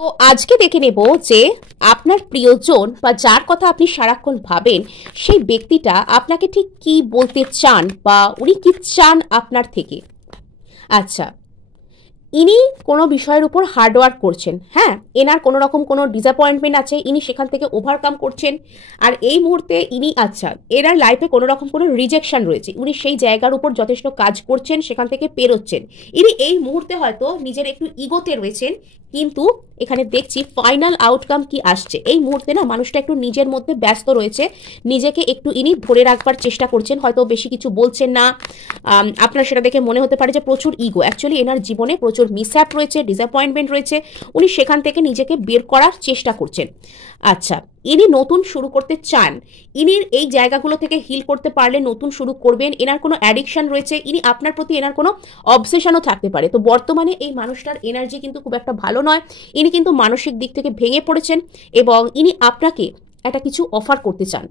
তো আজকে দেখে নেব যে আপনার প্রিয়জন বা যার কথা আপনি সারাক্ষণ ভাবেন সেই ব্যক্তিটা আপনাকে ঠিক কি বলতে চান বা উনি কি চান আপনার থেকে। আচ্ছা, ইনি কোনো বিষয়ের উপর হার্ডওয়ার্ক করছেন, হ্যাঁ, এনার কোনো রকম কোনো ডিসঅ্যাপয়েন্টমেন্ট আছে, ইনি সেখান থেকে ওভারকাম করছেন। আর এই মুহূর্তে ইনি এনার লাইফে কোনো রকম কোনো রিজেকশন রয়েছে, উনি সেই জায়গার উপর যথেষ্ট কাজ করছেন, সেখান থেকে পেরোচ্ছেন। ইনি এই মুহূর্তে হয়তো নিজের একটু ইগোতে রয়েছেন, কিন্তু এখানে দেখছি ফাইনাল আউটকাম কি আসছে। এই মুহূর্তে না মানুষটা একটু নিজের মধ্যে ব্যস্ত রয়েছে, নিজেকে একটু ইনি ধরে রাখবার চেষ্টা করছেন, হয়তো বেশি কিছু বলছেন না। আপনার সেটা দেখে মনে হতে পারে যে প্রচুর ইগো, অ্যাকচুয়ালি এনার জীবনে প্রচুর মিসহ্যাপ রয়েছে, ডিসঅ্যাপয়েন্টমেন্ট রয়েছে, উনি সেখান থেকে নিজেকে বের করার চেষ্টা করছেন। আচ্ছা, ইনি নতুন শুরু করতে চান, ইনির এই জায়গাগুলো থেকে হিল করতে পারলে নতুন শুরু করবেন। এনার কোনো অ্যাডিকশন রয়েছে, ইনি আপনার প্রতি এনার কোনো অবসেশনও থাকতে পারে। তো বর্তমানে এই মানুষটার এনার্জি কিন্তু খুব একটা ভালো নয়, ইনি কিন্তু মানসিক দিক থেকে ভেঙে পড়েছেন এবং ইনি আপনাকে একটা কিছু অফার করতে চান।